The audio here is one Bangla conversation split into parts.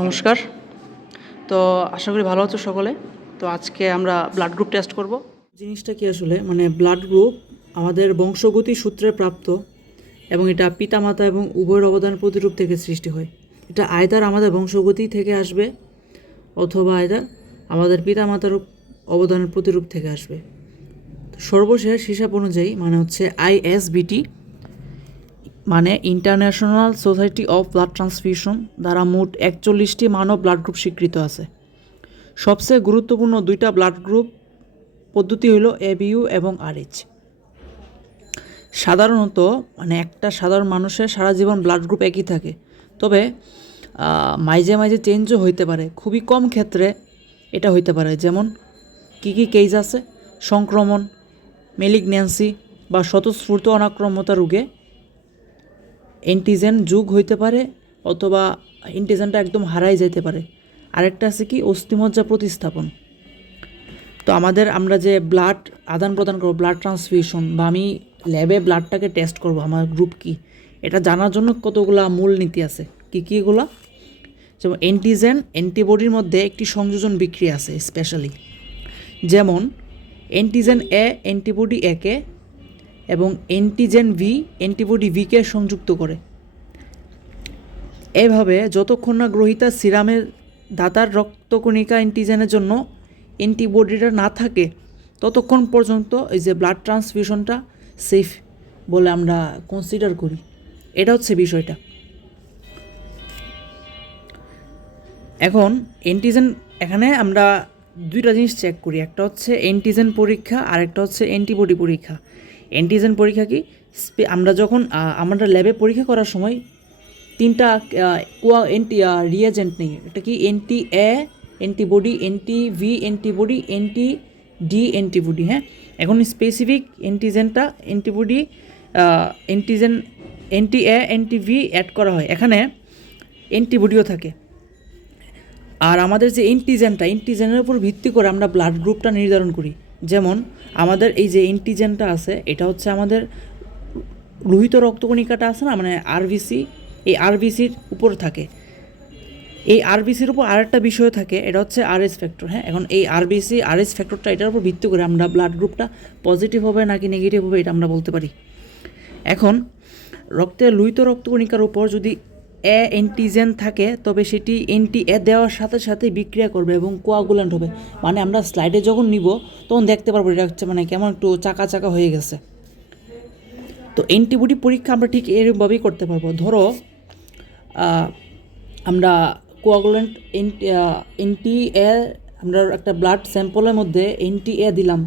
নমস্কার। তো আশা করি ভালো আছো সকলে। তো আজকে আমরা ব্লাড গ্রুপ টেস্ট করব। জিনিসটা কি আসলে? মানে ব্লাড গ্রুপ আমাদের বংশগতি সূত্রে প্রাপ্ত এবং এটা পিতামাতা এবং উভয়ের অবদান প্রতিরূপ থেকে সৃষ্টি হয়। এটা আয়দার আমাদের বংশগতি থেকে আসবে অথবা আয়দার আমাদের পিতামাতার অবদানের প্রতিরূপ থেকে আসবে। সর্বশেষ হিসাব অনুযায়ী মানে হচ্ছে আইএসবিটি মানে international society of blood transfusion দ্বারা মোট একচল্লিশটি মানব ব্লাড গ্রুপ স্বীকৃত আছে। সবচেয়ে গুরুত্বপূর্ণ দুইটা ব্লাড গ্রুপ পদ্ধতি হলো এবিইউ এবং আরএইচ সাধারণত মানে একটা সাধারণ মানুষের সারা জীবন ব্লাড গ্রুপ একই থাকে। তবে মাঝে মাঝে চেঞ্জও হইতে পারে। খুবই কম ক্ষেত্রে এটা হইতে পারে। যেমন, কী কী কেস আছে? সংক্রমণ মেলিগন্যান্সি বা স্বতঃস্ফূর্ত অনাক্রমতা রোগে এন্টিজেন যুগ হইতে পারে অথবা এন্টিজেনটা একদম হারাই যেতে পারে। আরেকটা আছে কি, অস্থিমজ্জা প্রতিস্থাপন। তো আমাদের আমরা যে ব্লাড আদান প্রদান করব ব্লাড ট্রান্সফিউশন বা আমি ল্যাবে ব্লাডটাকে টেস্ট করব, আমার গ্রুপ কি, এটা জানার জন্য কতগুলা মূল নীতি আছে। কি কি এগুলা? যেমন অ্যান্টিজেন অ্যান্টিবডির মধ্যে একটি সংযোজন বিক্রিয়া আছে স্পেশালি যেমন অ্যান্টিজেন এ অ্যান্টিবডি একে এবং অ্যান্টিজেন ভি অ্যান্টিবডি ভিকে সংযুক্ত করে। এভাবে যতক্ষণ না গ্রহিতা সিরামের দাতার রক্তকণিকা অ্যান্টিজেনের জন্য অ্যান্টিবডিটা না থাকে, ততক্ষণ পর্যন্ত এই যে ব্লাড ট্রান্সফিউশনটা সেফ বলে আমরা কনসিডার করি। এটা হচ্ছে বিষয়টা। এখন অ্যান্টিজেন এখানে আমরা দুইটা জিনিস চেক করি। একটা হচ্ছে অ্যান্টিজেন পরীক্ষা আর একটা হচ্ছে অ্যান্টিবডি পরীক্ষা। অ্যান্টিজেন পরীক্ষা কি? আমরা যখন আমরা ল্যাবে পরীক্ষা করার সময় তিনটা কোয়া এন্টি রিয়েজেন্ট নেই। এটা কি? Anti A antibody anti B antibody anti D antibody হ্যাঁ? এখন specific অ্যান্টিজেনটা antibody antigen anti A anti B add করা হয়। এখানে অ্যান্টিবডিও থাকে। আর আমাদের যে এন্টিজেনটা এন্টিজেনের উপর ভিত্তি করে আমরা ব্লাড গ্রুপটা নির্ধারণ করি। যেমন আমাদের এই যে এন্টিজেনটা আছে, এটা হচ্ছে আমাদের লোহিত রক্তকণিকাটা আছে না মানে আরবিসি এই আরবিসির উপর থাকে। এই আরবিসির উপর আরেকটা বিষয় থাকে, এটা হচ্ছে আরএস ফ্যাক্টর হ্যাঁ? এখন এই আরবিসি আরএস ফ্যাক্টরটা এটার উপর ভিত্তি করে আমরা ব্লাড গ্রুপটা পজিটিভ হবে নাকি নেগেটিভ হবে এটা আমরা বলতে পারি। এখন, রক্তে লোহিত রক্তকণিকার উপর যদি এ অ্যান্টিজেন থাকে, তবে সেটি এন্টি এ দেওয়ার সাথে সাথে বিক্রিয়া করবে এবং কোয়াগুলেন্ট হবে। মানে আমরা স্লাইডে যখন নিব, তখন দেখতে পারব এটা হচ্ছে মানে কেমন একটু চাকা চাকা হয়ে গেছে। তো অ্যান্টিবডি পরীক্ষা আমরা ঠিক এরকমভাবেই করতে পারব। ধরো আমরা কোয়াগুলেন্ট এনটি এ আমরা একটা ব্লাড স্যাম্পলের মধ্যে এনটি এ দিলাম।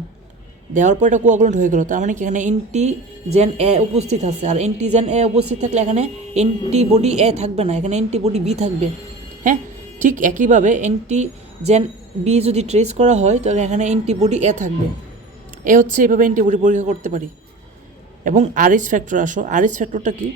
দেওয়ার পর এটা কোয়াগুলেন্ট হয়ে গেল। তার মানে কি, এখানে এন্টিজেন এ উপস্থিত আছে। আর এন্টিজেন এ উপস্থিত থাকলে এখানে অ্যান্টিবডি এ থাকবে না, এখানে অ্যান্টিবডি বি থাকবে। হ্যাঁ? ঠিক একইভাবে অ্যান্টিজেন বি যদি ট্রেস করা হয়, তাহলে এখানে অ্যান্টিবডি এ থাকবে। এ হচ্ছে এইভাবে অ্যান্টিবডি পরীক্ষা করতে পারি। এবং আরএস ফ্যাক্টর আসো। আরএস ফ্যাক্টরটা কি?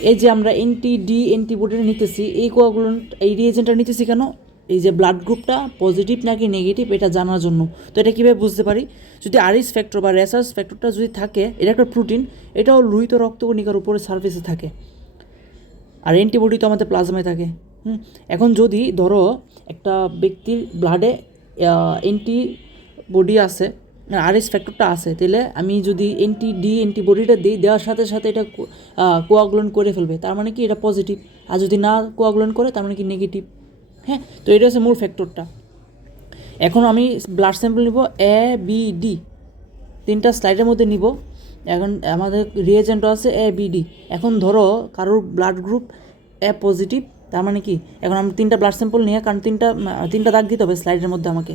এই যে আমরা এনটি ডি অ্যান্টিবডিটা নিতেছি, এই কোয়াগুলেন্ট এই রিয়েজেন্টটা নিতেছি কেন? এই যে ব্লাড গ্রুপটা পজিটিভ নাকি নেগেটিভ এটা জানার জন্য। তো এটা কীভাবে বুঝতে পারি? যদি আরএস ফ্যাক্টর বা রেসার্স ফ্যাক্টরটা যদি থাকে, এটা একটা প্রোটিন এটাও লোহিত রক্তকণিকার উপরে সার্ফেসে থাকে। আর অ্যান্টিবডি তো আমাদের প্লাজমায় থাকে। হুম? এখন যদি ধরো একটা ব্যক্তির ব্লাডে অ্যান্টিবডি আছে আরএস ফ্যাক্টরটা আছে, তাহলে আমি যদি এন্টি ডি অ্যান্টিবডিটা দিই, দেওয়ার সাথে সাথে এটা কোয়াগুলেন্ট করে ফেলবে। তার মানে কি? এটা পজিটিভ আর যদি না কোয়াগুলেন্ট করে, তার মানে কি? নেগেটিভ হ্যাঁ তো এটা হচ্ছে মূল ফ্যাক্টরটা এখন আমি ব্লাড স্যাম্পল নিব এ বি ডি তিনটা স্লাইডের মধ্যে নিব। এখন আমাদের রিয়েজেন্টও আছে এ বি ডি এখন ধরো কারোর ব্লাড গ্রুপ এ পজিটিভ তার মানে কি? এখন আমি তিনটা ব্লাড স্যাম্পল নিয়ে, কারণ তিনটা তিনটা দাগ দিতে হবে স্লাইডের মধ্যে আমাকে।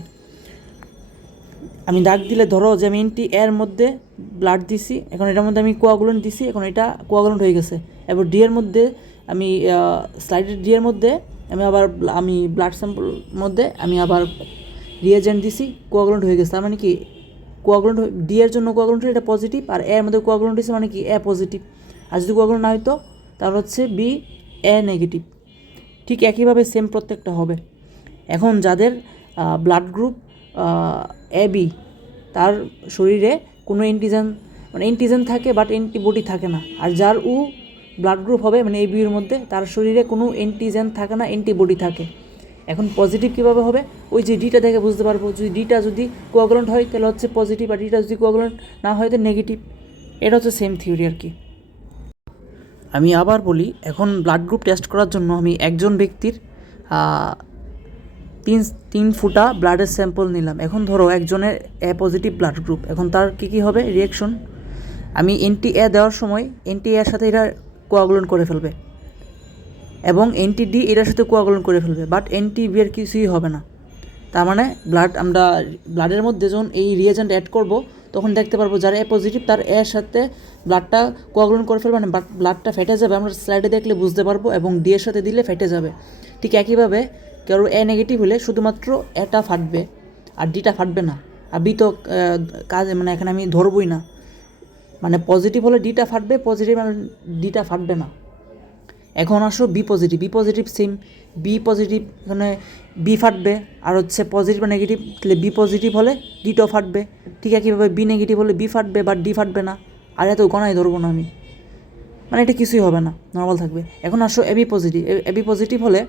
আমি দাগ দিলে ধরো যে আমি এনটি এর মধ্যে ব্লাড দিছি, এখন এটার মধ্যে আমি কোয়াগুলেন্ট দিছি, এখন এটা কোয়াগুলেন্ট হয়ে গেছে। এবার ডি এর মধ্যে আমি স্লাইডের ডি এর মধ্যে আমি আবার আমি ব্লাড স্যাম্পল মধ্যে আমি আবার রিয়েজেন্ট দিছি কোয়াগুলেন্ট হয়ে গেছে। তার মানে কি? কোয়াগুলেন্ট ডি এর জন্য কোয়াগুলেন্ট এটা পজিটিভ আর এর মধ্যে কোয়াগুলেন্ট দিছে মানে কি? এ পজিটিভ আর যদি কোয়াগুলেন্ট না হইতো, তাহলে হচ্ছে বি এ নেগেটিভ ঠিক একইভাবে সেম প্রত্যেকটা হবে। এখন যাদের ব্লাড গ্রুপ এ বি তার শরীরে কোনো অ্যান্টিজেন মানে অ্যান্টিজেন থাকে বাট অ্যান্টিবডি থাকে না। আর যার উ ব্লাড গ্রুপ হবে মানে এই বিয়ের মধ্যে, তার শরীরে কোনো অ্যান্টিজেন থাকে না অ্যান্টিবডি থাকে। এখন পজিটিভ কীভাবে হবে? ওই যে ডিটা দেখে বুঝতে পারব, যদি ডিটা যদি কোয়াগুলেন্ট হয়, তাহলে হচ্ছে পজিটিভ আর ডিটা যদি কোয়াগুলেন্ট না হয়, তো নেগেটিভ এটা হচ্ছে সেম থিওরি আর কি। আমি আবার বলি, এখন ব্লাড গ্রুপ টেস্ট করার জন্য আমি একজন ব্যক্তির তিন তিন ফুটা ব্লাডের স্যাম্পল নিলাম। এখন ধরো একজনের এ পজিটিভ ব্লাড গ্রুপ এখন তার কী কী হবে? রিয়াকশন আমি এনটি এ দেওয়ার সময় এনটি এর সাথে এরা কোয়াগুলেন্ট করে ফেলবে। এবং এনটি ডি এটার সাথে কোয়াগুলেন্ট করে ফেলবে বাট এনটি বি এর কিছুই হবে না। তার মানে ব্লাড আমরা ব্লাডের মধ্যে যখন এই রিয়েজেন্ট অ্যাড করব, তখন দেখতে পারব যারা এ পজিটিভ তার এর সাথে ব্লাডটা কোয়াগুলেন্ট করে ফেলবে মানে ব্লাডটা ফেটে যাবে। আমরা স্লাইডে দেখলে বুঝতে পারব এবং ডি এর সাথে দিলে ফেটে যাবে। ঠিক একইভাবে কারও এ নেগেটিভ হলে শুধুমাত্র এটা ফাটবে, আর ডিটা ফাটবে না। আর বি তো কাজ মানে এখানে আমি ধরবই না। মানে পজিটিভ হলে ডিটা ফাটবে পজিটিভ মানে ডিটা ফাটবে না। এখন আসো বি পজিটিভ বি পজিটিভ সিম বি পজিটিভ এখানে বি ফাটবে, আর হচ্ছে পজিটিভ বা নেগেটিভ তাহলে বি পজিটিভ হলে ডিটাও ফাটবে। ঠিক একইভাবে বি নেগেটিভ হলে বি ফাটবে, বা ডি ফাটবে না। আর এত গণাই ধরবো না আমি। মানে এটা কিছুই হবে না নর্মাল থাকবে। এখন আসো এবি পজিটিভ এবি পজিটিভ হলে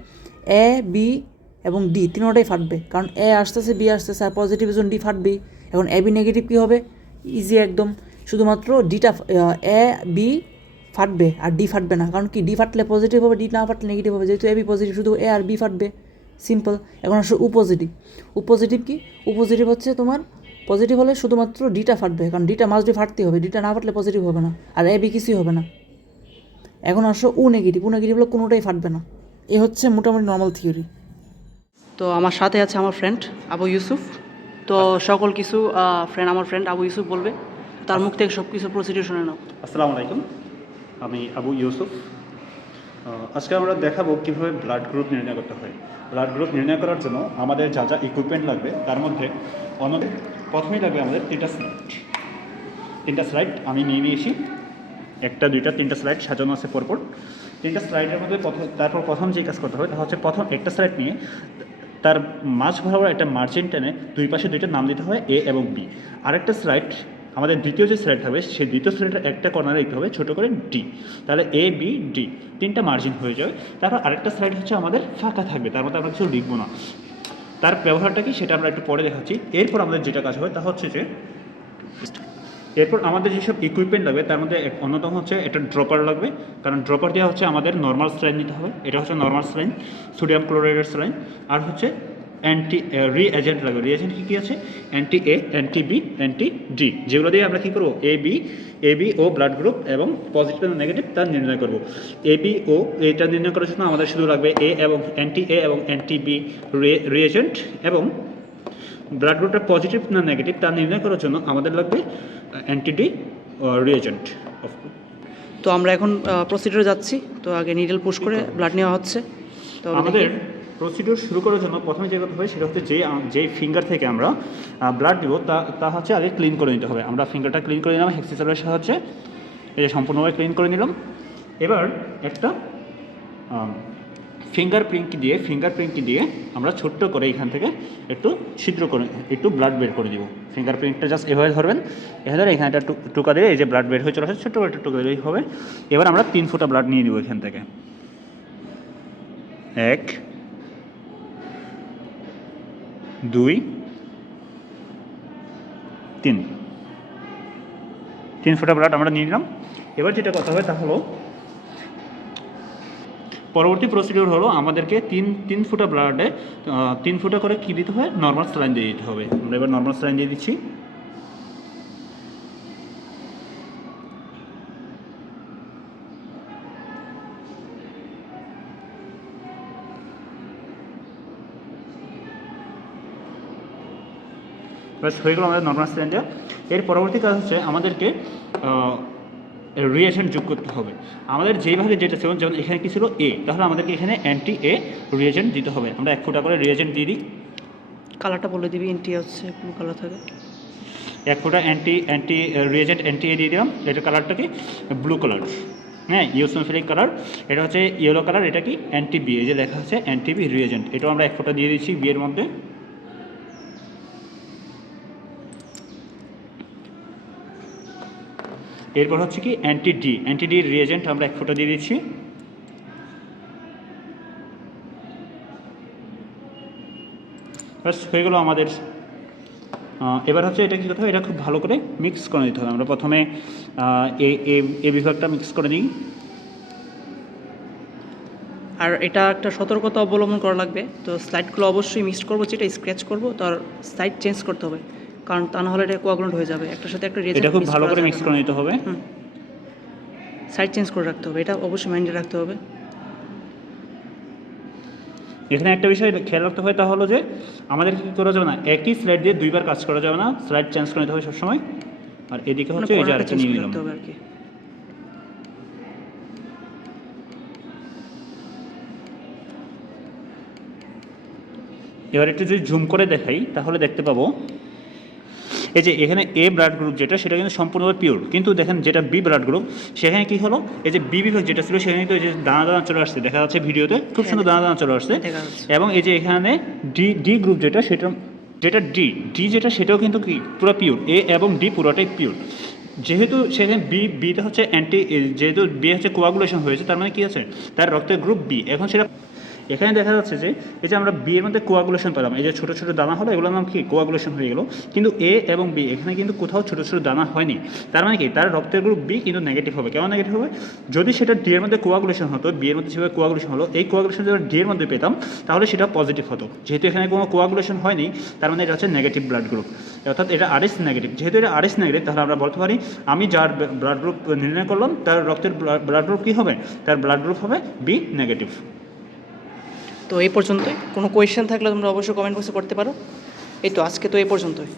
এ বি এবং ডি তিনোটাই ফাটবে। কারণ এ আসতেছে বি আসতেছে, আর পজিটিভ জন ডি ফাটবেই। এখন এ বি নেগেটিভ কী হবে? ইজি একদম। শুধুমাত্র ডিটা এ বি ফাটবে আর ডি ফাটবে না। কারণ কি? ডি ফাটলে পজিটিভ হবে ডি না ফাটলে নেগেটিভ হবে। যেহেতু এ বি পজিটিভ শুধু এ আর বি ফাটবে। সিম্পল এখন আসলে ও পজিটিভ ও পজিটিভ কি? ও পজিটিভ হচ্ছে তোমার পজিটিভ হলে শুধুমাত্র ডিটা ফাটবে। কারণ ডিটা মাস্ট বি ফাটতে হবে। ডিটা না ফাটলে পজিটিভ হবে না। আর এ বি কিছুই হবে না। এখন আসো উ নেগেটিভ ও নেগেটিভ হলে কোনোটাই ফাটবে না। এ হচ্ছে মোটামুটি নর্মাল থিওরি তো আমার সাথে আছে আমার ফ্রেন্ড আবু ইউসুফ। তো সকল কিছু ফ্রেন্ড আমার ফ্রেন্ড আবু ইউসুফ বলবে। তার মুখ থেকে সব কিছু প্রসিডিউর শুনে নাও। আসসালামু আলাইকুম। আমি আবু ইউসুফ। আজকে আমরা দেখাবো কীভাবে ব্লাড গ্রুপ নির্ণয় করতে হয়। ব্লাড গ্রুপ নির্ণয় করার জন্য আমাদের যা যা ইকুইপমেন্ট লাগবে, তার মধ্যে অন্য প্রথমেই লাগবে আমাদের তিনটা স্লাইড তিনটা স্লাইড আমি নিয়ে নিয়েছি। একটা, দুইটা, তিনটা স্লাইড সাজানো আছে পরপর। তিনটা স্লাইডের মধ্যে প্রথম, তারপর প্রথম যে কাজ করতে হবে, তা হচ্ছে প্রথম একটা স্লাইড নিয়ে তার মাঝ বরাবর একটা মার্জিন টেনে দুই পাশে দুইটা নাম দিতে হয় এ এবং বি আরেকটা স্লাইড আমাদের দ্বিতীয় যে স্লাইড থাকবে, সেই দ্বিতীয় স্লাইডের একটা কর্নারে দিতে হবে ছোটো করে ডি তাহলে এ বি ডি তিনটা মার্জিন হয়ে যাবে। তারপর আরেকটা স্লাইড হচ্ছে আমাদের ফাঁকা থাকবে, তার মধ্যে আমরা কিছু লিখব না। তার ব্যবহারটা কি সেটা আমরা একটু পরে দেখাচ্ছি। এরপর আমাদের যেটা কাজ হয় তা হচ্ছে যে, এরপর আমাদের যেসব ইকুইপমেন্ট লাগবে, তার মধ্যে অন্যতম হচ্ছে একটা ড্রপার লাগবে। কারণ ড্রপার দেওয়া হচ্ছে আমাদের নর্মাল স্লাইন নিতে হবে। এটা হচ্ছে নর্মাল স্লাইন সোডিয়াম ক্লোরাইডের স্লাইন আর হচ্ছে অ্যান্টি রি এজেন্ট লাগবে। রি এজেন্ট কী কী আছে? Anti A anti B anti D যেগুলো দিয়ে আমরা কী করব? A B A B O blood group এবং পজিটিভ এবং নেগেটিভ তা নির্ণয় করব। এ বি ও এটা নির্ণয় করার জন্য আমাদের শুধু লাগবে এ এবং অ্যান্টি এ এবং অ্যান্টি বি রিএজেন্ট এবং ব্লাড গ্রুপটা পজিটিভ না নেগেটিভ তা নির্ণয় করার জন্য আমাদের লাগবে অ্যান্টিডি রিয়েজেন্ট তো আমরা এখন প্রসিডিউরে যাচ্ছি। তো আগে নিডল পুশ করে ব্লাড নেওয়া হচ্ছে। তো আমাদের প্রসিডিউর শুরু করার জন্য প্রথমে যে কথা হয় সেটা হচ্ছে যে যে ফিঙ্গার থেকে আমরা ব্লাড দিব, তা তা হচ্ছে আগে ক্লিন করে নিতে হবে। আমরা ফিঙ্গারটা ক্লিন করে নিলাম হেক্সিসারের সাহায্যে এই যে সম্পূর্ণভাবে ক্লিন করে নিলাম। এবার একটা ফিঙ্গার প্রিন্ট দিয়ে ফিঙ্গার প্রিন্ট দিয়ে আমরা ছোট্ট করে এখান থেকে একটু ছিদ্র করে, একটু ব্লাড বের করে দিব। ফিঙ্গার প্রিন্টটা জাস্ট এভাবে ধরবেন, এভাবে ধরে এখানে একটা টুকা দিয়ে এই যে ব্লাড বের হয়ে চলে আসে ছোট্ট করে একটা টুকা দিলেই হবে। এবার আমরা তিন ফুটা ব্লাড নিয়ে নিব এখান থেকে। এক দুই, তিন। তিন ফুটা ব্লাড আমরা নিয়ে নিলাম। এবার যেটা কথা হয় তা হলো, পরবর্তী প্রসিডিওর হলো আমাদেরকে তিন তিন ফুটা ব্লাডে তিন ফুটা করে কী দিতে হয়? নর্মাল স্যালাইন দিয়ে দিতে হবে। আমরা এবার নর্মাল স্যালাইন দিয়ে দিচ্ছি। ব্যাস হয়ে গেলো আমাদের নর্মাল দেওয়া এর পরবর্তী কাজ হচ্ছে আমাদেরকে রিয়েজেন্ট যোগ করতে হবে। আমাদের যেইভাবে যেটা ছিল যেমন এখানে কি ছিল? এ তাহলে আমাদেরকে এখানে অ্যান্টি এ রিয়েজেন্ট দিতে হবে। আমরা এক ফুটা করে রিয়েজেন্ট দিয়ে দিই। কালারটা বলে দিবি এনটি হচ্ছে ব্লু কালার থাকে। এক ফোঁটা anti anti reagent anti A দিয়ে দিলাম। এটার কালারটা কি? ব্লু কালার হ্যাঁ ইউসোফিলিক কালার এটা হচ্ছে ইয়েলো কালার এটা কি? অ্যান্টি বি এই যে লেখা আছে অ্যান্টি বি রিয়েজেন্ট এটাও আমরা এক ফোঁটা দিয়ে দিচ্ছি বিয়ের মধ্যে। এরপর হচ্ছে কি anti D anti D reagent আমরা এক ফোঁটা দিয়ে দিচ্ছি। ব্যাস হয়ে গেলো আমাদের এবার হচ্ছে এটা কী করতে হবে? এটা খুব ভালো করে মিক্স করে নিতে হবে। আমরা প্রথমে এ বিভাগটা মিক্স করে নিই। আর এটা একটা সতর্কতা অবলম্বন করা লাগবে। তো স্লাইডগুলো অবশ্যই মিক্সড করব, যেটা স্ক্র্যাচ করব, তার সাইড চেঞ্জ করতে হবে। কারণ তা না হলে এটা কোয়াগুলেন্ট হয়ে যাবে। একটার সাথে একটা এটা খুব ভালো করে মিক্স করে নিতে হবে। সাইড চেঞ্জ করে রাখতে হবে। এটা অবশ্যই মাইন্ডে রাখতে হবে। এখানে একটা বিষয় খেয়াল রাখতে হয় তা হলো যে আমাদের কি করা যাবে না? একই স্লাইড দিয়ে দুইবার কাজ করা যাবে না। স্লাইড চেঞ্জ করে নিতে হবে সবসময়। আর এদিকে মানে হচ্ছে এই যে আরেকটা নিয়ে নিলাম। আর কি। এবার একটু যদি জুম করে দেখাই তাহলে দেখতে পাবো এই যে এখানে এ ব্লাড গ্রুপ যেটা সেটা কিন্তু সম্পূর্ণভাবে পিওর কিন্তু দেখেন যেটা বি ব্লাড গ্রুপ সেখানে কি হলো? এই যে বি বিভাগ যেটা ছিল সেখানে কিন্তু এই যে দানা দানা চলে আসছে। দেখা যাচ্ছে ভিডিওতে খুব সুন্দর দানা দানা চলে আসছে। এবং এই যে এখানে ডি ডি গ্রুপ যেটা সেটা যেটা ডি ডি যেটা সেটাও কিন্তু কি? পুরো পিওর এ এবং ডি পুরোটাই পিওর যেহেতু সেখানে বি বিটা হচ্ছে অ্যান্টি যেহেতু বি হচ্ছে কোয়াগুলেশন হয়েছে তার মানে কি আছে? তার রক্তের গ্রুপ বি এখন সেটা এখানে দেখা যাচ্ছে যে এই যে আমরা বি এর মধ্যে কোয়াগুলেশন পেলাম, এই যে ছোটো ছোটো দানা হলো, এগুলোর নাম কি? কোয়াগুলেশন হয়ে গেল। কিন্তু এ এবং বি এখানে কিন্তু কোথাও ছোটো ছোটো দানা হয়নি। তার মানে কি? তার রক্তের গ্রুপ বি কিন্তু নেগেটিভ হবে। কেমন নেগেটিভ হবে? যদি সেটা ডি এর মধ্যে কোয়াগুলেশন হতো বি এর মধ্যে যেভাবে কোয়াগুলেশন হলো, এই কোয়াগুলেশন যদি ডি এর মধ্যে পেতাম, তাহলে সেটা পজিটিভ হতো। যেহেতু এখানে কোনো কোয়াগুলেশন হয়নি, তার মানে এটা হচ্ছে নেগেটিভ ব্লাড গ্রুপ অর্থাৎ এটা আরএস নেগেটিভ যেহেতু এটা আরএস নেগেটিভ তাহলে আমরা বলতে পারি, আমি যার ব্লাড গ্রুপ নির্ণয় করলাম, তার রক্তের ব্লাড গ্রুপ কী হবে? তার ব্লাড গ্রুপ হবে বি নেগেটিভ তো এই পর্যন্তই। কোনো কোয়েশ্চেন থাকলে তোমরা অবশ্যই কমেন্ট বক্সে করতে পারো। এই তো, আজকে তো এই পর্যন্তই।